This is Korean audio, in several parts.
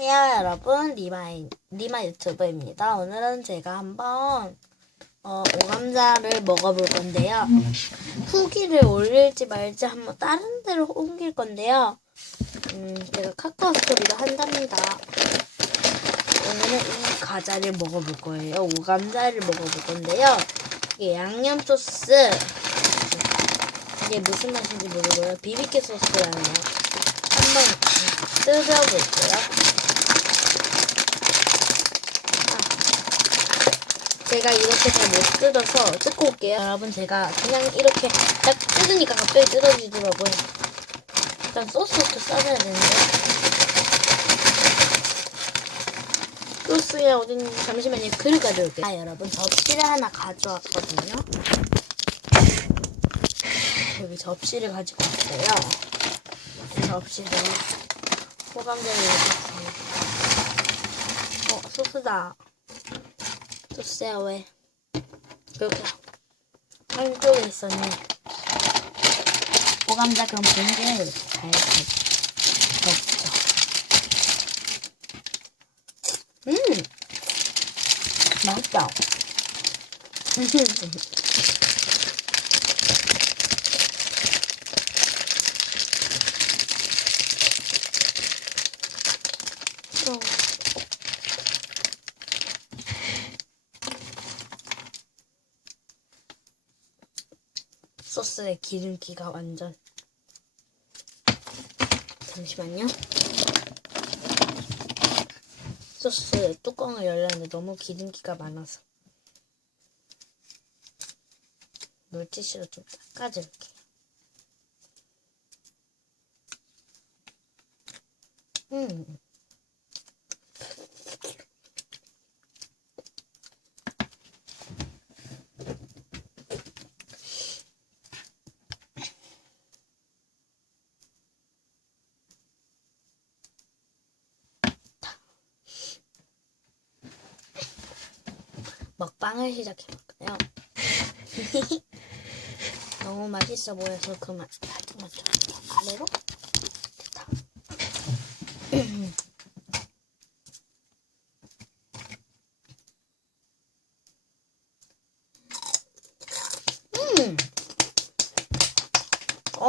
안녕하세요 여러분, 리마 유튜브입니다. 오늘은 제가 한번 오감자를 먹어볼 건데요. 후기를 올릴지 말지 한번 다른 데로 옮길 건데요. 제가 카카오 스토리를 한답니다. 오늘은 이 과자를 먹어볼 거예요. 오감자를 먹어볼 건데요. 이게 양념 소스, 이게 무슨 맛인지 모르고요. 비비큐 소스라네요. 한번 뜯어볼게요. 제가 이렇게 잘 못 뜯어서 뜯고 올게요. 여러분, 제가 그냥 이렇게 딱 뜯으니까 갑자기 뜯어지더라고요. 일단 소스부터 싸줘야 되는데. 소스가 어딨는지 잠시만요. 그릇 가져올게요. 여러분, 접시를 하나 가져왔거든요. 여기 접시를 가지고 왔어요. 이 접시를 호감자를 넣겠습니다. 소스다. 소스야, 왜? 그렇게 한쪽에 있었니? 오감자 그럼 봉지에 이렇게 잘 넣었죠. 맛있다. 소스의 기름기가 완전. 잠시만요. 소스 뚜껑을 열렸는데 너무 기름기가 많아서 물티슈로 좀 닦아줄게요. 먹방을 시작해볼까요? 너무 맛있어 보여서 그만 살짝만 좀 아래로 됐다.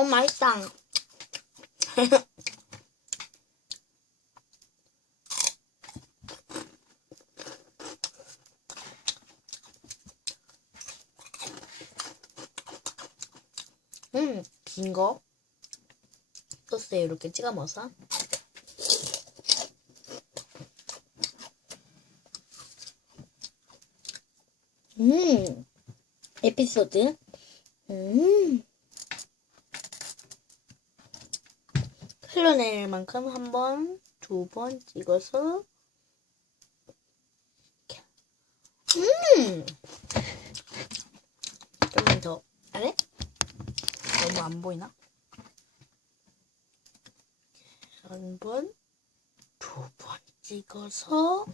맛있다. 긴 거 소스에 이렇게 찍어 먹어서 에피소드 흘러내릴 만큼 한 번, 두 번 찍어서 좀만 더 아래? 너무 안 보이나? 한 번, 두 번 찍어서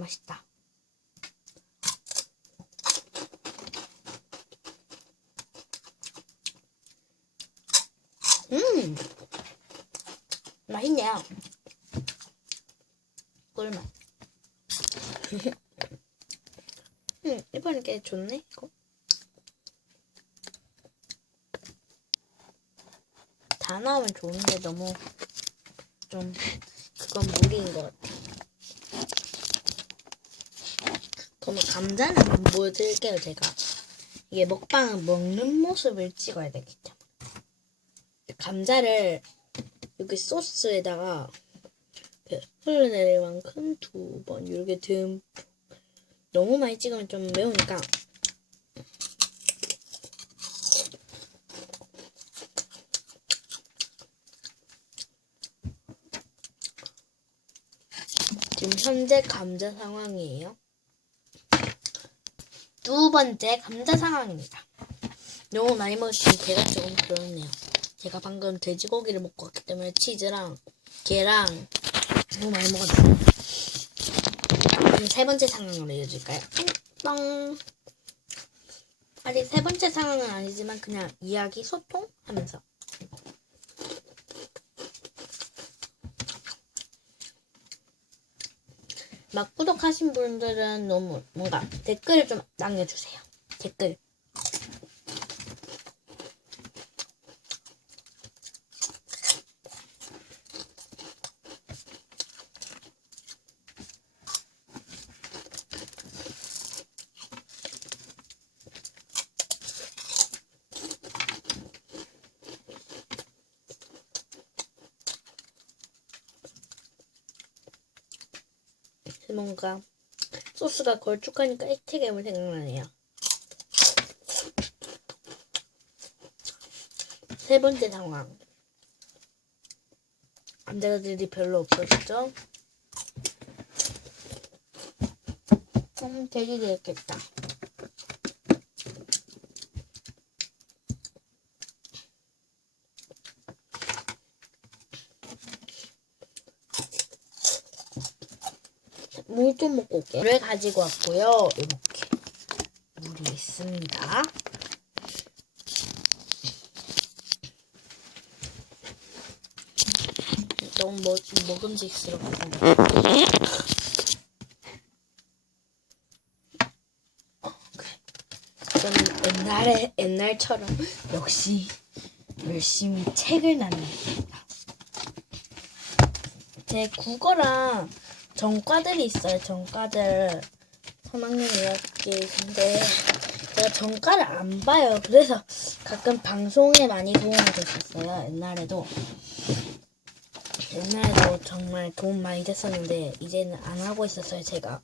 맛있다. 맛있네요. 꿀맛. 이번엔 꽤 좋네, 이거. 다 나오면 좋은데 너무 좀 그건 무리인 것 같아. 그러면 감자는 한번 보여드릴게요, 제가. 이게 먹방은 먹는 모습을 찍어야 되기 때문에. 감자를 여기 소스에다가 흘러내릴 만큼 두 번 이렇게 듬뿍. 너무 많이 찍으면 좀 매우니까 지금 현재 감자 상황이에요. 두 번째 감자 상황입니다. 너무 많이 먹으시면 배가 조금 그렇네요. 제가 방금 돼지고기를 먹고 왔기 때문에 치즈랑 게랑 너무 많이 먹었어요. 그럼 세 번째 상황으로 이어질까요? 똥. 아직 세 번째 상황은 아니지만 그냥 이야기 소통하면서. 막 구독하신 분들은 너무 뭔가 댓글을 좀 남겨주세요. 댓글. 뭔가 소스가 걸쭉하니까 액체괴물 생각나네요. 세 번째 상황. 남자들이 별로 없어졌죠? 돼지 되겠다. 물 좀 먹고 올게요. 물을 가지고 왔고요. 이렇게 물이 있습니다. 너무 먹음직스럽습니다. 저는 옛날처럼 역시 열심히 책을 놨네요. 제 국어랑 전과들이 있어요. 전과들 3학년 2학기인데 제가 전과를 안 봐요. 그래서 가끔 방송에 많이 도움이 됐었어요. 옛날에도 정말 도움 많이 됐었는데 이제는 안 하고 있었어요. 제가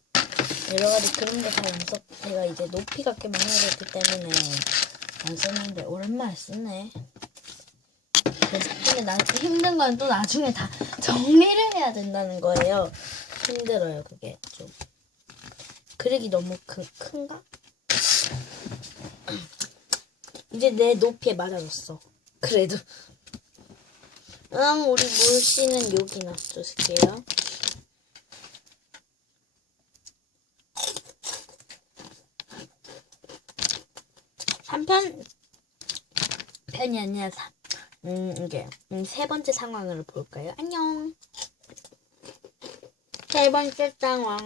여러 가지 그런 게 잘 안 써. 제가 이제 높이가 꽤 많아졌기 때문에 안 썼는데 오랜만에 쓰네. 근데 힘든 건 또 나중에 다 정리를 해야 된다는 거예요. 힘들어요. 그게 좀 그릇이 너무 큰가? 이제 내 높이에 맞아줬어. 그래도 우리 물씨는 여기 놔둘게요. 편이 아니라 이게 세 번째 상황을 볼까요? 안녕. 세 번째 상황.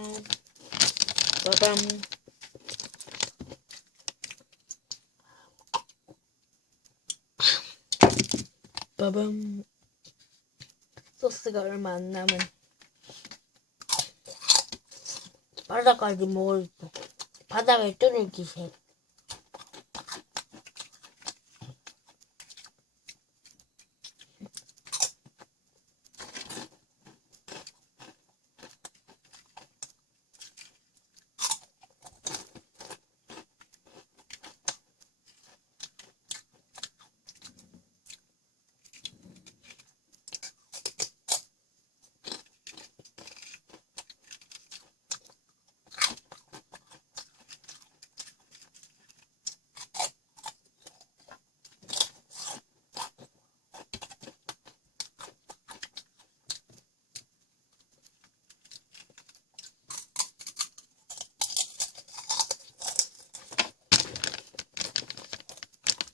빠밤. 빠밤. 소스가 얼마 안 남은 바닥까지 먹을 거. 바닥을 뚫을 기세.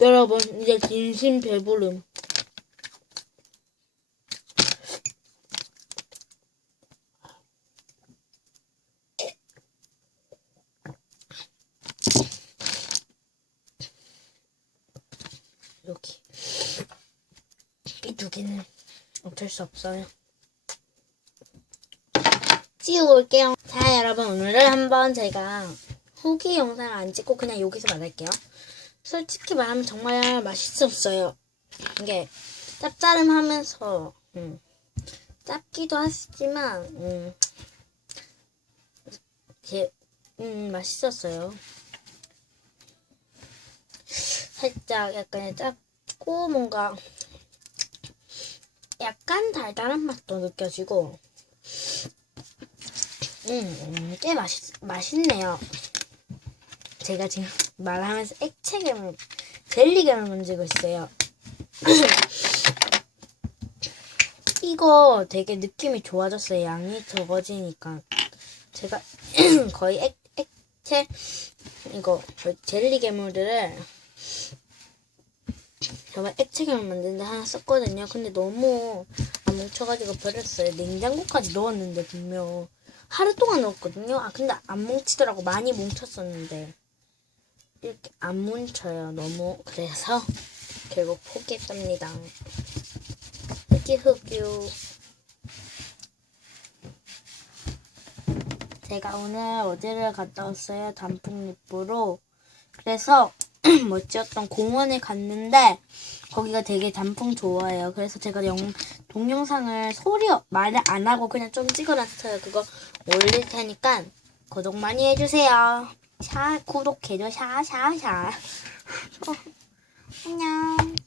여러분, 이제 진심 배부름. 이렇게. 이 두 개는 어쩔 수 없어요. 지우고 올게요. 자, 여러분, 오늘은 한번 제가 후기 영상을 안 찍고 그냥 여기서 말할게요. 솔직히 말하면 정말 맛있었어요. 이게 짭짤하면서 짭기도 하시지만 이게 맛있었어요. 살짝 약간 짭고 뭔가 약간 달달한 맛도 느껴지고 꽤 맛있네요. 제가 지금 말하면서 액체괴물, 젤리괴물 만지고 있어요. 이거 되게 느낌이 좋아졌어요. 양이 적어지니까. 제가 거의 액체, 이거 젤리 괴물들을 정말 액체 괴물 만드는데 하나 썼거든요. 근데 너무 안 뭉쳐가지고 버렸어요. 냉장고까지 넣었는데 분명 하루 동안 넣었거든요. 아 근데 안 뭉치더라고. 많이 뭉쳤었는데 이렇게 안 뭉쳐요. 너무. 그래서 결국 포기했답니다. 흑유. 제가 오늘 어디를 갔다 왔어요? 단풍잎으로. 그래서 멋지었던 공원에 갔는데 거기가 되게 단풍 좋아해요. 그래서 제가 동영상을 말을 안 하고 그냥 좀 찍어놨어요. 그거 올릴 테니까 구독 많이 해주세요. 구독해줘. 안녕.